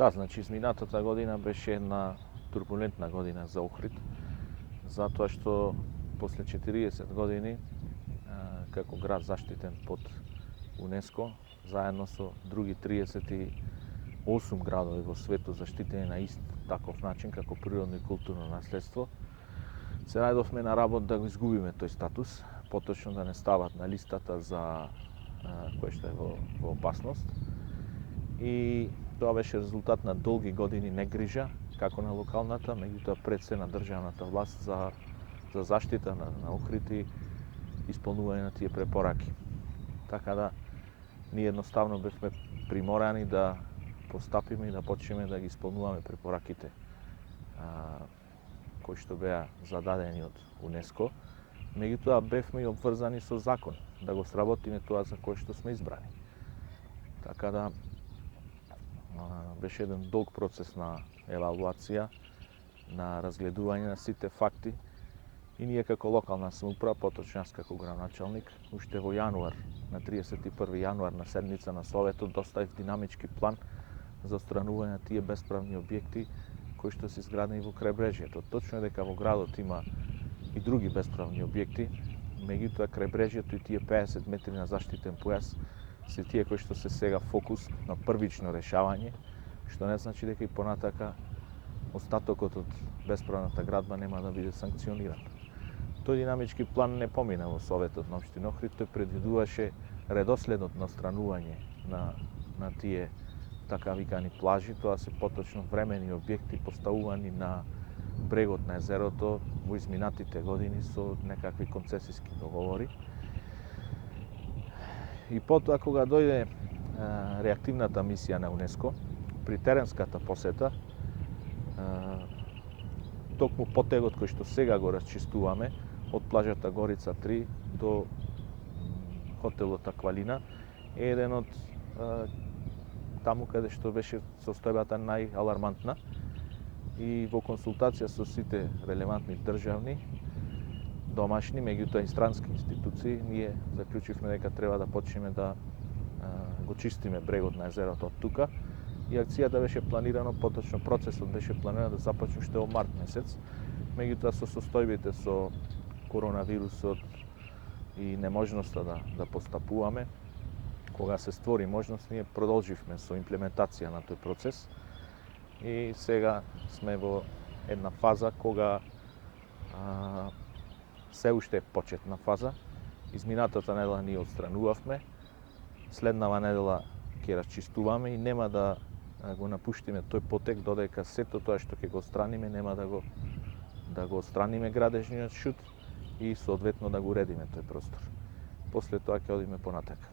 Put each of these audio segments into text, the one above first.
Да, значи изминатата година беше една турбулентна година за Охрид, затоа што после 40 години како град заштитен под УНЕСКО, заедно со други 38 градови во светот заштитени на ист таков начин како природно и културно наследство, се најдовме на работ да го изгубиме тој статус, поточно да не стават на листата за кој што е во опасност. И тоа беше резултат на долги години негрижа, како на локалната, меѓутоа пред се на државната власт за заштита на Охрид и исполнување на тие препораки. Така да, ние едноставно бевме приморани да постапиме и да почнеме да ги исполнуваме препораките кои што беа зададени од УНЕСКО, меѓутоа бевме и обврзани со закон, да го сработиме тоа за кој што сме избрани. Така да, беше еден долг процес на евалуација, на разгледување на сите факти и ние како локална самоуправа, поточно јас како градоначалник, уште во јануар, на 31 јануар на седница на Советот доставив динамички план за отстранување на тие бесправни објекти кои што се изградени во крајбрежјето. Точно е дека во градот има и други бесправни објекти, меѓутоа крајбрежјето и тие 50 метри на заштитен појас се тие кои што се сега фокус на првично решавање, што не значи дека и понатака остатокот од бесправната градба нема да биде санкциониран. Тој динамички план не помина во Советот на општина Охрид, тој предвидуваше редоследот на отстранување на тие така викани плажи, тоа се поточно времени објекти поставувани на брегот на езерото во изминатите години со некакви концесиски договори. И потоа кога дојде реактивната мисија на УНЕСКО, при теренската посета, токму потегот кој што сега го расчистуваме од плажата Горица 3 до хотелот Аквалина е еден од таму каде што беше состојбата најалармантна и во консултација со сите релевантни државни, домашни, меѓутоа и странски институции, ние заклучивме дека треба да почнеме да го чистиме брегот на езерото од тука и акцијата беше планирано, поточно процесот беше планиран да започне уште во март месец, меѓутоа со состојбите со коронавирусот и неможноста да постапуваме, кога се створи можност, ние продолживме со имплементација на тој процес и сега сме во една фаза кога се уште е почетна фаза. Изминатата недела ние отстранувавме, следнава недела ќе расчистуваме и нема да го напуштиме тој потек додека сето тоа што ќе го отстраниме нема да го отстраниме градежниот шут и соодветно да го уредиме тој простор. После тоа ќе одиме понатака.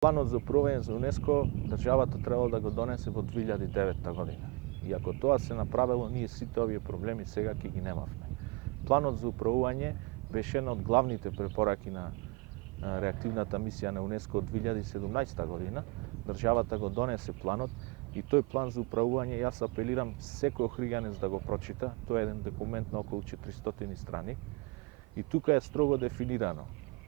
Планот за управување за УНЕСКО државата требало да го донесе во 2009 година. И ако тоа се направило, ние сите овие проблеми сега ќе ги немавме. Планот за управување беше една од главните препораки на реактивната мисија на УНЕСКО од 2017 година. Државата го донесе планот и тој план за управување, јас апелирам секој охриѓанец да го прочита. Тоа е еден документ на околу 400 страни и тука е строго дефинирано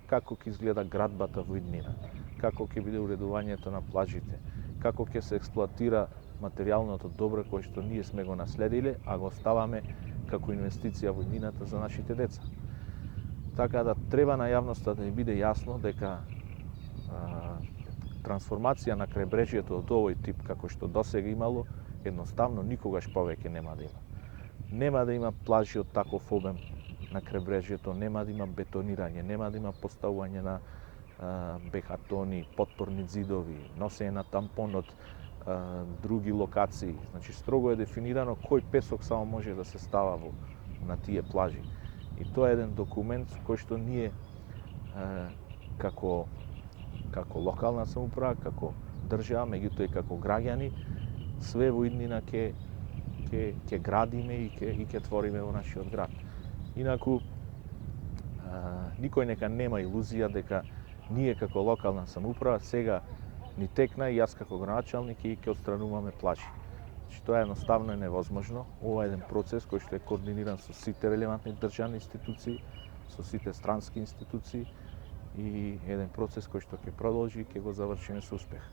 како ќе изгледа градбата во иднина, како ќе биде уредувањето на плажите, како ќе се експлоатира материјалното добро кое што ние сме го наследиле, а го оставаме како инвестиција во иднината за нашите деца. Така да треба на јавноста да ја биде јасно дека трансформација на крајбрежјето од овој тип како што досега имало, едноставно никогаш повеќе нема да има. Нема да има плажи од таков обем на крајбрежјето, нема да има бетонирање, нема да има поставување на бехатони, потпорни ѕидови, носење на тампон од други локации. Значи, строго е дефинирано кој песок само може да се става на тие плажи. И тоа е еден документ кој што ние како локална самоуправа, како држава, меѓутоа и како граѓани, све во иднина ќе градиме и ќе твориме во нашиот град. Инаку, никој нека нема илузија дека ние како локална самоуправа сега ни текна и јас како градоначалник и ќе отстрануваме плажи. Значи, тоа едноставно е невозможно. Ова е еден процес кој што е координиран со сите релевантни државни институции, со сите странски институции и еден процес кој што ќе продолжи и ќе го завршиме со успех.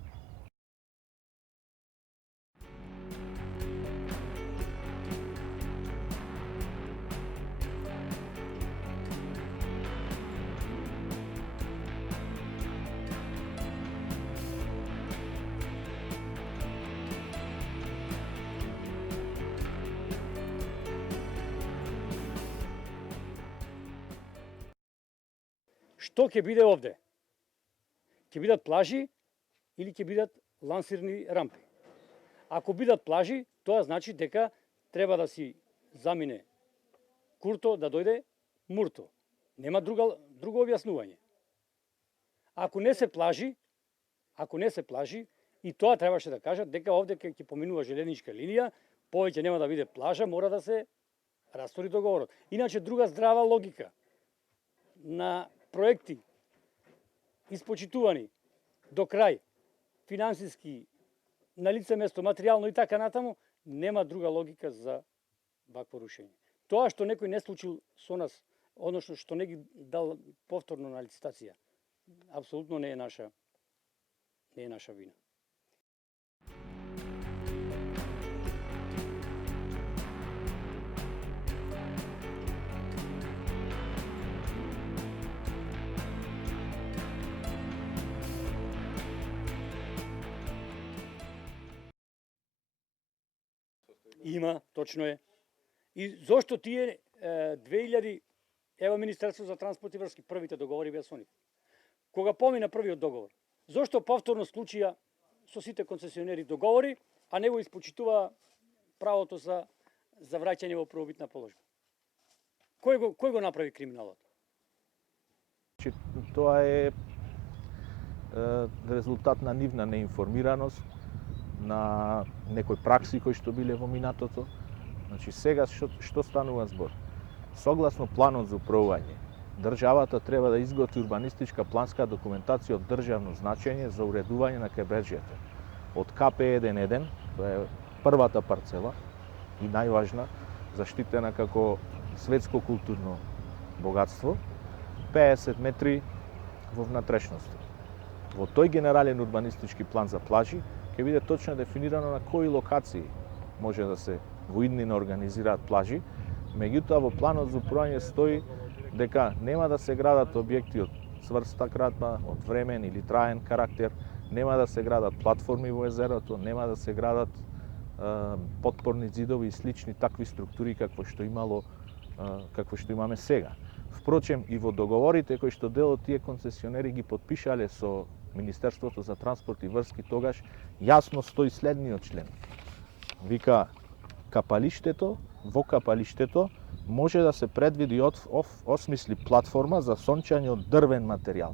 Што ќе биде овде? Ќе бидат плажи или ќе бидат лансирни рампи? Ако бидат плажи, тоа значи дека треба да си замине Курто, да дојде Мурто. Нема друго објаснување. Ако не се плажи, и тоа требаше да кажат дека овде ќе поминува железничка линија, повеќе нема да биде плажа, мора да се растори договорот. Иначе друга здрава логика на проекти испочитувани до крај, финансиски, на лице место, материјално и така натаму, нема друга логика за вакво рушење. Тоа што некој не случил со нас, односно што не ги дал повторно на лицитација, апсолутно не е наша вина. Има, точно е. И зошто тие 2000, ево Министерство за транспорт и врски, првите договори беа со нив. Кога помина првиот договор, зошто повторно склучија со сите концесионери договори, а не го испочитува правото за враќање во првобитна положба? Кој го направи криминалот? Тоа е резултат на нивна неинформираност, на некои пракси кои што биле во минатото. Значи сега што станува збор? Согласно планот за управување, државата треба да изготви урбанистичка планска документација од државно значење за уредување на крайбрежјето. Од КП1-1, тоа е првата парцела и најважна, заштитена како светско културно богатство, 50 метри во внатрешноста. Во тој генерален урбанистички план за плажи ќе биде точно дефинирано на кои локации може да се во иднина организираат плажи, меѓутоа во планот за управување стои дека нема да се градат објекти од цврста градба, од времен или траен карактер, нема да се градат платформи во езерото, нема да се градат подпорни зидови и слични такви структури какво што имаме сега. Впрочем, и во договорите кои што дел од тие концесионери ги подпишале со Министерството за транспорт и врски тогаш, јасно стои следниот член. Вика, во капалиштето може да се предвиди осмисли платформа за сончање од дрвен материјал.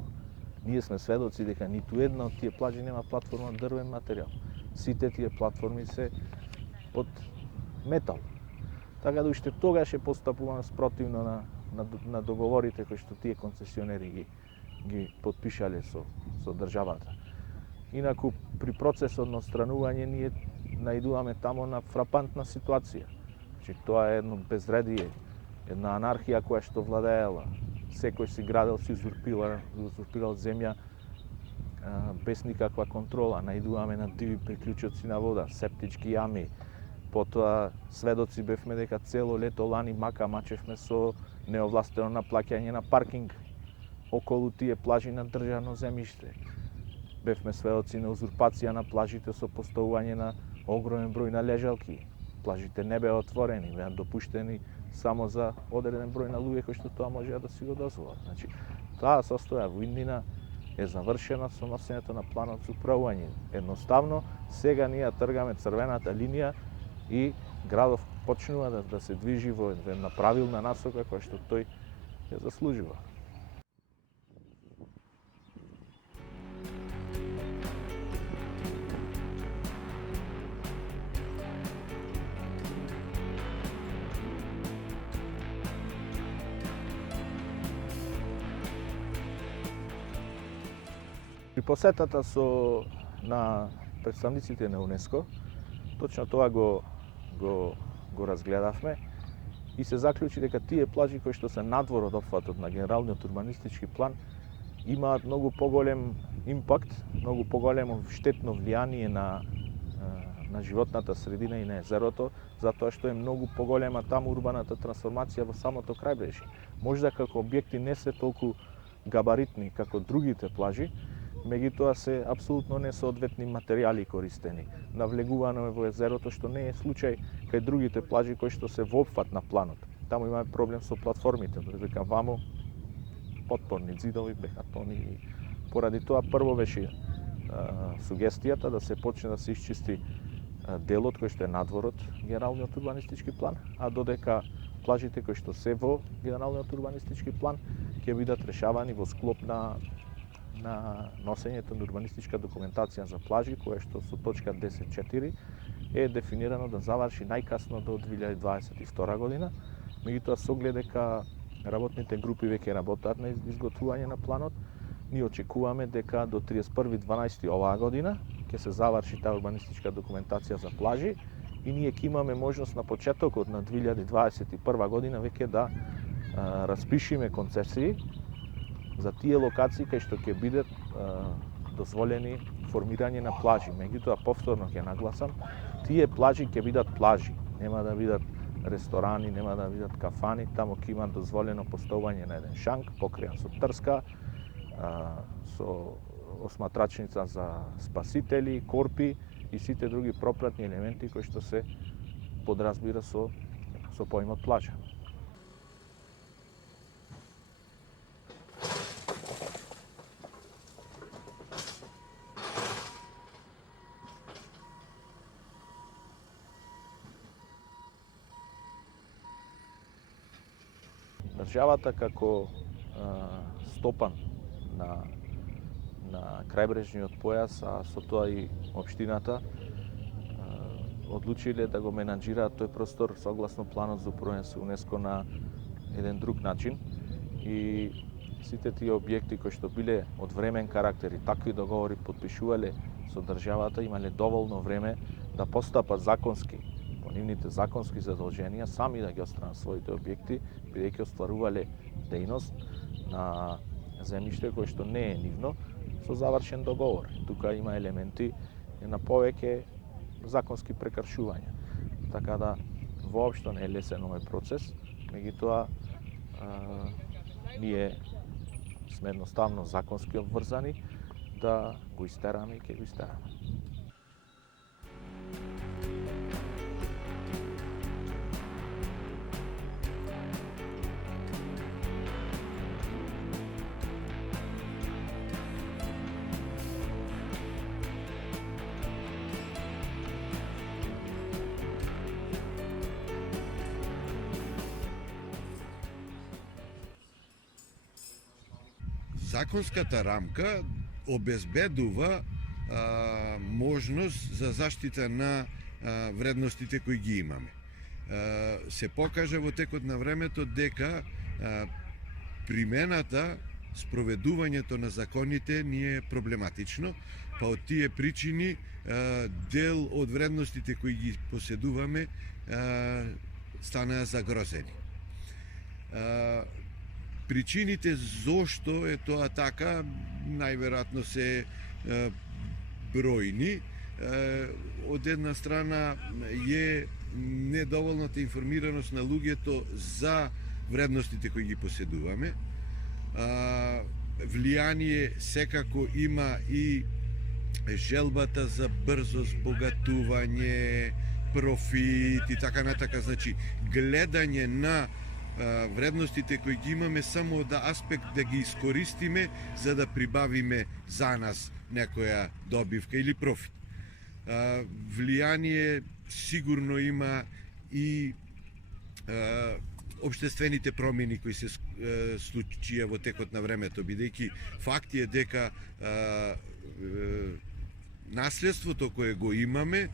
Ние сме сведоци дека ниту една од тие плажи нема платформа од дрвен материјал. Сите тие платформи се од метал. Така да уште тогаш е постапувано спротивно на договорите кои што тие концесионери ги подпишале со државата. Инаку, при процесот на отстранување ние наидуваме тамо на фрапантна ситуација. Значи, тоа е едно безредие, една анархија која што владеела. Секој си градел, си узурпирал земја без никаква контрола. Наидуваме на диви приклучоци на вода, септички јами. Потоа сведоци бевме дека цело лето лани мачевме со неовластено наплаќање на паркинг околу тие плажи на државно земјиште. Бевме сведоци на узурпација на плажите со поставување на огромен број на лежалки. Плажите не беа отворени, беа допуштени само за одреден број на луѓе кои што тоа можеа да си го дозволат. Значи, таа состоја во иднина е завршена со носењето на планот за управување. Едноставно, сега ние тргаме црвената линија и градов почнува да се движи во една правилна насока која што тој ја заслужува. При посетата на представниците на УНЕСКО, точно тоа го разгледавме и се заклучи дека тие плажи кои што се надвор од опфатот на генералниот урбанистички план имаат многу поголем импакт, многу поголемо штетно влијание на животната средина и на езерото, затоа што е многу поголема таму урбаната трансформација во самото крајбрежје. Можда како објекти не се толку габаритни како другите плажи, меѓутоа се апсолутно несоодветни материјали користени. Навлегувано е во езерото, што не е случај кај другите плажи кои што се во опфат на планот. Таму имаме проблем со платформите, додека ваму потпорни ѕидови, бетони. Поради тоа прво беше сугестијата да се почне да се исчисти делот кој што е надвор од генералниот урбанистички план, а додека плажите кои што се во генералниот урбанистички план ќе бидат решавани во склоп на носењето на урбанистичка документација за плажи, која што со точка 10.4 е дефинирано да заврши најкасно до 2022 година. Меѓутоа, со оглед дека работните групи веќе работат на изготвување на планот, ние очекуваме дека до 31.12 оваа година ќе се заврши таа урбанистичка документација за плажи и ние ќе имаме можност на почетокот на 2021 година веќе да распишиме концесии за тие локации кај што ќе бидат дозволени формирање на плажи. Меѓутоа, повторно ќе нагласам, тие плажи ќе бидат плажи, нема да бидат ресторани, нема да бидат кафани, таму ќе има дозволено поставување на еден шанк, покријан со трска, со осматрачница за спасители, корпи и сите други пропратни елементи кои што се подразбира со поимот плажа. Државата како стопан на крајбрежниот појас, а со тоа и општината, одлучиле да го менаџираат тој простор согласно планот за управување со УНЕСКО на еден друг начин и сите тие објекти кои што биле од времен карактер и такви договори подпишувале со државата имале доволно време да постапат законски по нивните законски задолженија сами да ги отстранат своите објекти, бидејќи остварувале дејност на земјиште кое што не е нивно со завршен договор. Тука има елементи на повеќе законски прекршувања. Така да воопшто не е лесен овој процес, меѓутоа ние сме едноставно законски обврзани да го истераме и ќе го истераме. Законската рамка обезбедува можност за заштита на вредностите кои ги имаме. Се покажа во текот на времето дека примената, спроведувањето на законите ни е проблематично, па од тие причини дел од вредностите кои ги поседуваме станаа загрозени. Причините зошто е тоа така, најверојатно се бројни. Од една страна е недоволната информираност на луѓето за вредностите кои ги поседуваме. Влијание секако има и желбата за брзо збогатување, профит и така натака. Значи, гледање на вредностите кои ги имаме само од аспект да ги искористиме за да прибавиме за нас некоја добивка или профит. Влијание сигурно има и општествените промени кои се случија во текот на времето, бидејќи факт е дека наследството кое го имаме,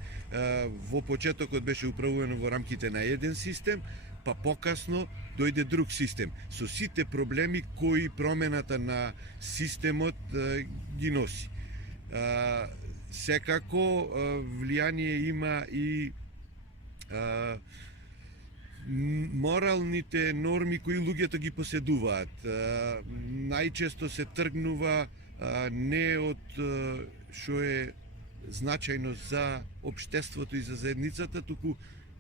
во почетокот беше управувано во рамките на еден систем, па покасно дојде друг систем, со сите проблеми кои промената на системот ги носи. Секако влијание има и моралните норми кои луѓето ги поседуваат. Најчесто се тргнува не од што е значајно за општеството и за заедницата, туку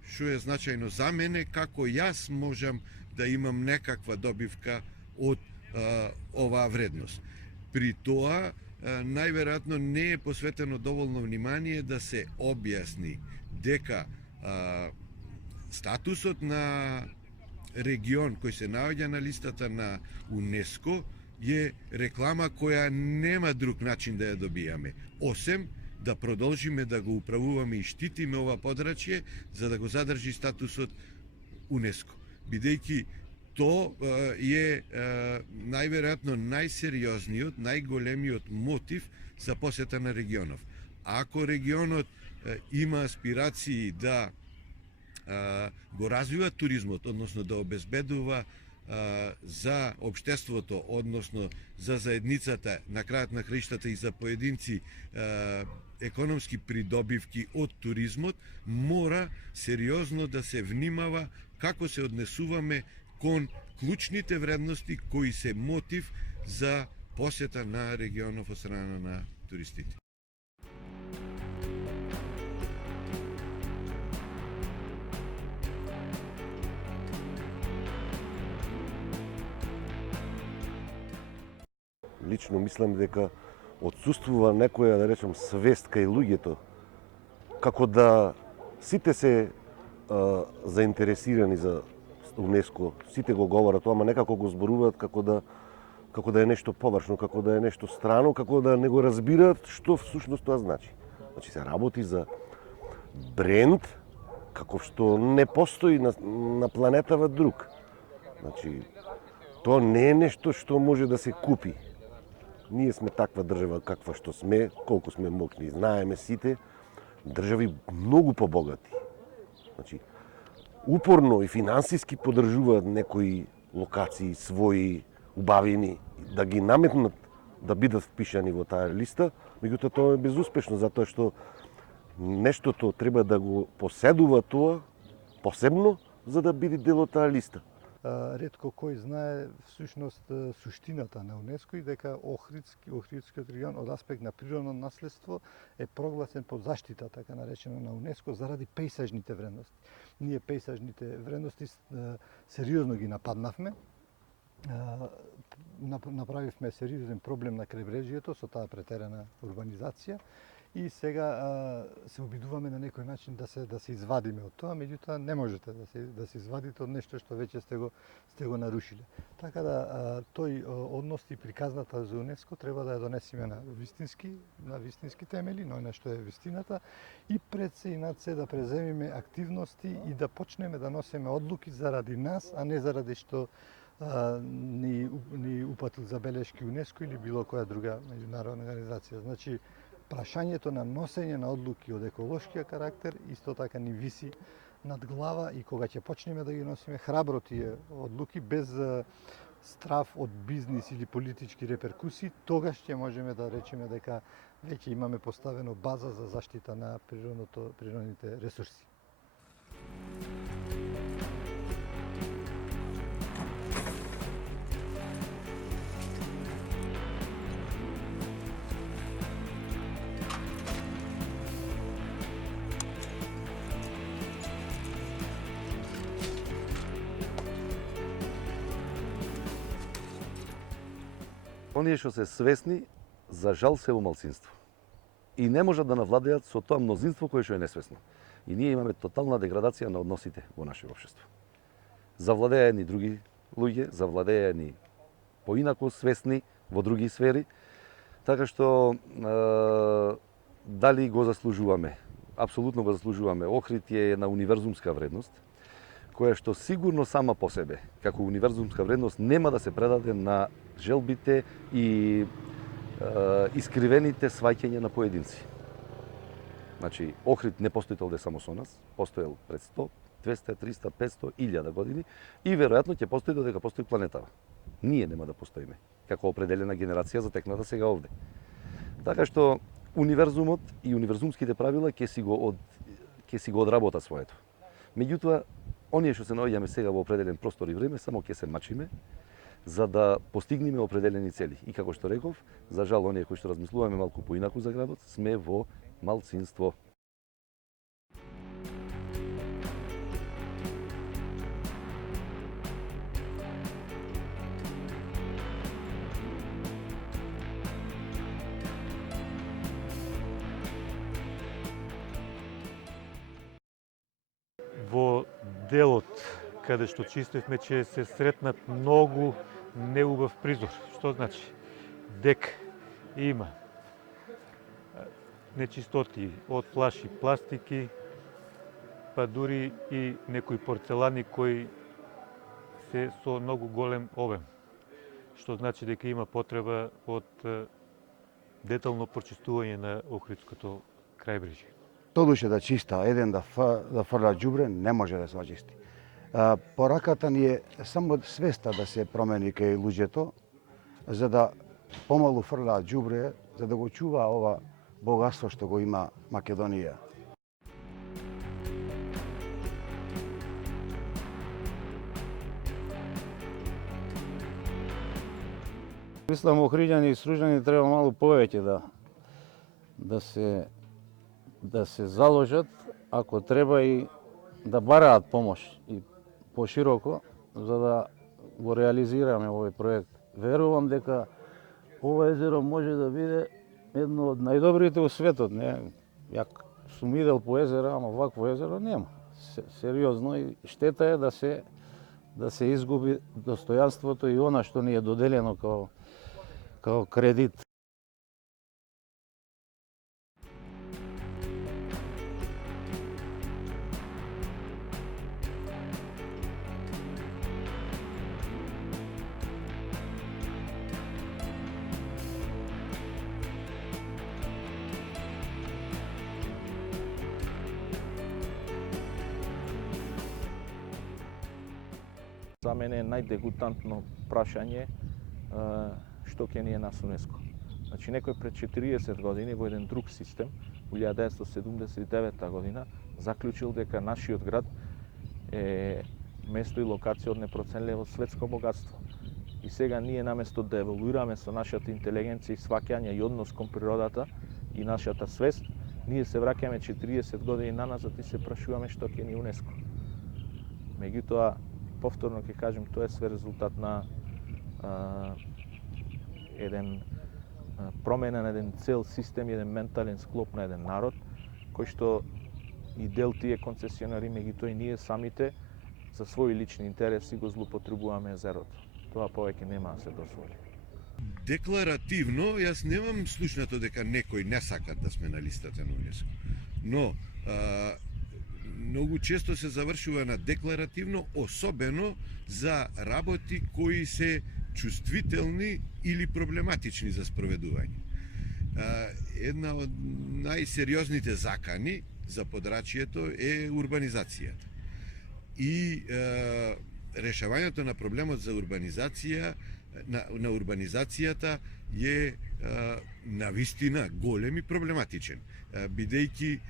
што е значајно за мене, како јас можам да имам некаква добивка од оваа вредност. При тоа, најверојатно не е посветено доволно внимание да се објасни дека статусот на регион кој се наоѓа на листата на УНЕСКО е реклама која нема друг начин да ја добијаме, осем да продолжиме да го управуваме и штитиме ова подрачје за да го задржи статусот УНЕСКО, бидејќи то е најверојатно најсериозниот, најголемиот мотив за посета на регионов. Ако регионот има аспирации да го развива туризмот, односно да обезбедува за општеството, односно за заедницата, на крајот на краиштата и за поединци економски придобивки од туризмот, мора сериозно да се внимава како се однесуваме кон клучните вредности кои се мотив за посета на регионов од страна на туристите. Лично мислам дека отсуствува некоја, да речем, свест кај луѓето, како да сите се заинтересирани за УНЕСКО, сите го говорат, ама некако го зборуваат како да е нешто површно, како да е нешто страно, како да не го разбираат што всушност тоа значи. Значи се работи за бренд каков што не постои на планетава друг. Значи тоа не е нешто што може да се купи. Ние сме таква држава каква што сме, колку сме мокни, знаеме сите, држави многу побогати. Значи, упорно и финансиски поддржуваат некои локации своји убавини, да ги наметнат да бидат впишани во таа листа, меѓутоа тоа е безуспешно, затоа што нештото треба да го поседува тоа посебно за да биде дел од таа листа. Ретко кој знае всушност суштината на УНЕСКО и дека Охридскиот регион од аспект на природно наследство е прогласен под заштита, така наречено, на УНЕСКО заради пејсажните вредности. Ние пејсажните вредности сериозно ги нападнавме, направивме сериозен проблем на крајбрежјето со таа претерана урбанизација и сега се обидуваме на некој начин да се извадиме од тоа, меѓутоа не можете да се извадите од нешто што веќе сте го нарушиле. Така да тој однос и приказната за УНЕСКО треба да ја донесеме на вистински темели, но на што е вистината, и пред се и над се да преземиме активности и да почнеме да носиме одлуки заради нас, а не заради што ни упатил забелешки УНЕСКО или било која друга меѓународна организација. Значи, прашањето на носење на одлуки од еколошкиот карактер исто така ни виси над глава и кога ќе почнеме да ги носиме храбро тие одлуки без страв од бизнис или политички реперкусии, тогаш ќе можеме да речеме дека веќе имаме поставено база за заштита на природните ресурси. Оние што се свесни, за жал се во малцинство. И не можат да навладеат со тоа мнозинство кое што е несвесно. И ние имаме тотална деградација на односите во нашето општество. Завладеа ни други луѓе, завладеа ни поинаку свесни во други сфери, така што дали го заслужуваме? Апсолутно го заслужуваме. Охрид е една универзумска вредност, која што сигурно сама по себе, како универзумска вредност, нема да се предаде на желбите и искривените сваќања на поединци. Значи, Охрид не постои толде само со нас, постоел пред 100, 200, 300, 500, 1000 години и веројатно ќе постои додека постои планетава. Ние нема да постоиме, како определена генерација затекната сега овде. Така што универзумот и универзумските правила ќе си го одработат своето. Меѓутоа, оние што се наоѓаме сега во определен простор и време, само ќе се мачиме за да постигнеме определени цели. И како што реков, за жал, оние кои што размислуваме малку поинаку за градот, сме во малцинство. Во делот каде што чистевме ќе се сретнат многу неубав призор. Што значи? Дека има нечистоти од флаши, пластики, па дури и некои порцелани кои се со многу голем обем. Што значи дека има потреба од детално прочистување на Охридското крајбрежје. Тодуше да чиста, еден да фрла џубре, не може да се очисти. Пораката ни е само свеста да се промени кај луѓето, за да помалу фрлаат џубре, за да го чува ова богатство што го има Македонија. Мислам, Охриѓани и Стружани треба малку повеќе да се заложат, ако треба и да бараат помош и пошироко, за да го реализираме овој проект. Верувам дека ова езеро може да биде едно од најдобрите во светот. Ја сум идел по езера, ама вакво езеро нема. Сериозно, и штета е да се изгуби достојанството и она што ни е доделено као кредит. За мене е најдегутантно прашање што ќе ни е нас УНЕСКО. Значи, некој пред 40 години во еден друг систем, 1979 година, заклучил дека нашиот град е место и локација од непроценливо светско богатство. И сега ние наместо да еволуираме со нашата интелигенција и сваќање и однос кон природата и нашата свест, ние се враќаме 40 години наназад и се прашуваме што ќе ни УНЕСКО. Меѓутоа, повторно ќе кажем, тоа е све резултат на еден промена на еден цел систем, еден ментален склоп на еден народ, кој што и дел тие концесионари, меѓутоа и ние самите за своји лични интереси го злоупотребуваме езерото. Тоа повеќе нема да се дозволи. Декларативно, јас немам слушнато дека некој не сакат да сме на листата на УНЕСКО. Но многу често се завршува на декларативно, особено за работи кои се чувствителни или проблематични за спроведување. Една од најсериозните закани за подрачјето е урбанизацијата. И решавањето на проблемот за урбанизација, на урбанизацијата е навистина голем и проблематичен, бидејќи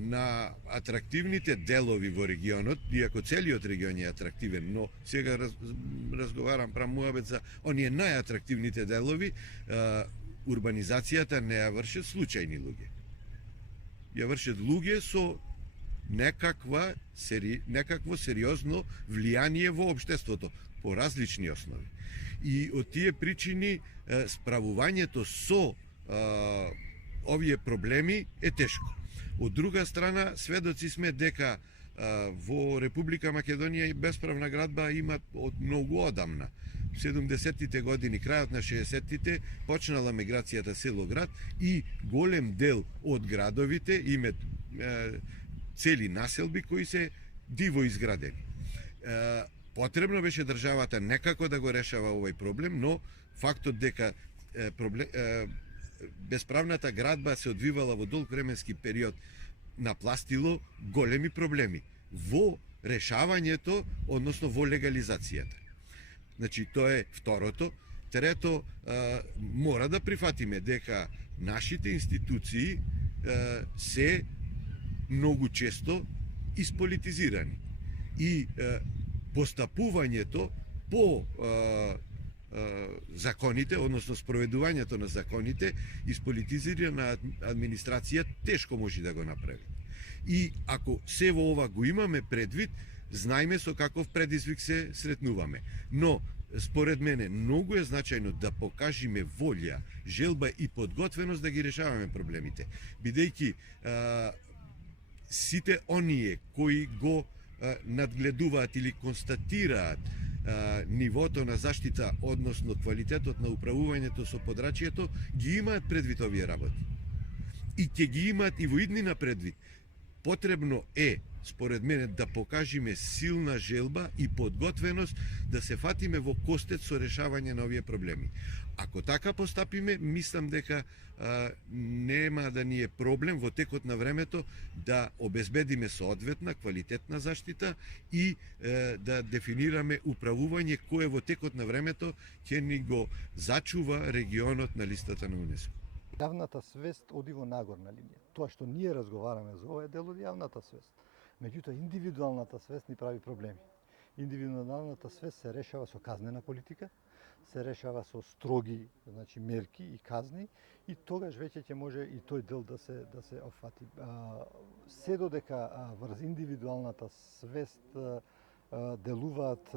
на атрактивните делови во регионот, иако целиот регион е атрактивен, но сега разговарам муабет за оние најатрактивните делови, урбанизацијата не ја вршат случајни луѓе. Ја вршат луѓе со некакво сериозно влијание во општеството по различни основи. И од тие причини справувањето со овие проблеми е тешко. Од друга страна, сведоци сме дека во Република Македонија и бесправна градба има од многу одамна. В 70-тите години, крајот на 60-тите, почнала миграцијата село-град и голем дел од градовите имат цели населби кои се диво изградени. Потребно беше државата некако да го решава овој проблем, но фактот дека бесправната градба се одвивала во долг временски период, напластило големи проблеми во решавањето, односно во легализацијата. Значи, тоа е второто. Трето, мора да прифатиме дека нашите институции се многу често исполитизирани. И постапувањето по законите, односно спроведувањето на законите, исполитизирана администрација тешко може да го направи. И ако се во ова го имаме предвид, знаеме со каков предизвик се сретнуваме. Но, според мене, многу е значајно да покажеме волја, желба и подготвеност да ги решаваме проблемите. Бидејќи сите оние кои го надгледуваат или констатираат нивото на заштита, односно квалитетот на управувањето со подрачјето, ги имаат предвид овие работи. И ќе ги имаат и во иднина предвид. Потребно е, според мене, да покажеме силна желба и подготвеност да се фатиме во костет со решавање на овие проблеми. Ако така постапиме, мислам дека нема да ни е проблем во текот на времето да обезбедиме соодветна квалитетна заштита и да дефинираме управување кое во текот на времето ќе ни го зачува регионот на листата на УНЕСКО. Јавната свест оди во нагорна линија. Тоа што ние разговараме за ова е дел од јавната свест. Меѓутоа, индивидуалната свест ни прави проблеми. Индивидуалната свест се решава со казнена политика, се решава со строги, значи, мерки и казни, и тогаш веќе ќе може и тој дел да се опфати. Се додека врз индивидуалната свест делуваат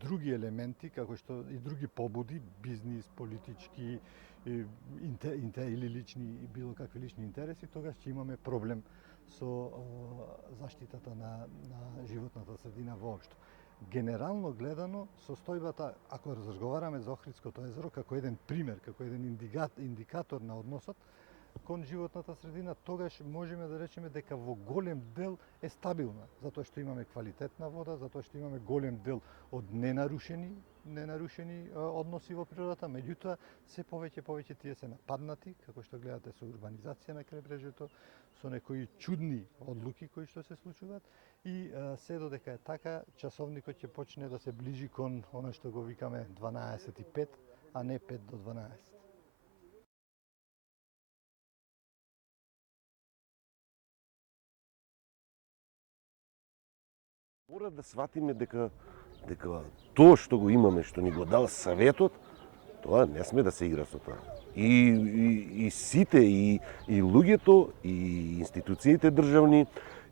други елементи, како што и други побуди, бизнис, политички или лични, било какви лични интереси, тогаш ќе имаме проблем со заштитата на животната средина воопшто. Генерално гледано, состојбата, ако разговараме за Охридското езеро како еден пример, како еден индикатор на односот кон животната средина, тогаш можеме да речеме дека во голем дел е стабилна, затоа што имаме квалитетна вода, затоа што имаме голем дел од ненарушени односи во природата, меѓутоа се повеќе тие се нападнати, како што гледате со урбанизација на крајбрежјето, со некои чудни одлуки кои што се случуваат, и се додека е така, часовникот ќе почне да се ближи кон она што го викаме 12:05, а не 5 до 12. Мора да сватиме дека тоа што го имаме, што ни го дал Саветот, тоа не сме да се игра со тоа. И сите, и луѓето, и институциите државни,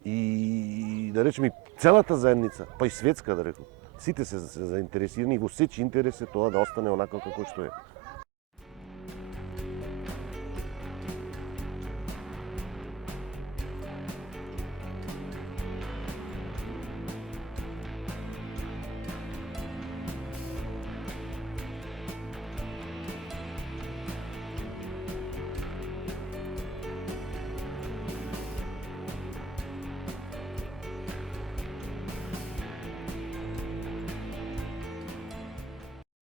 и да речеме целата заедница, па и светска да рекам. Сите се заинтересирани, во сечи интерес е тоа да остане онака како што е.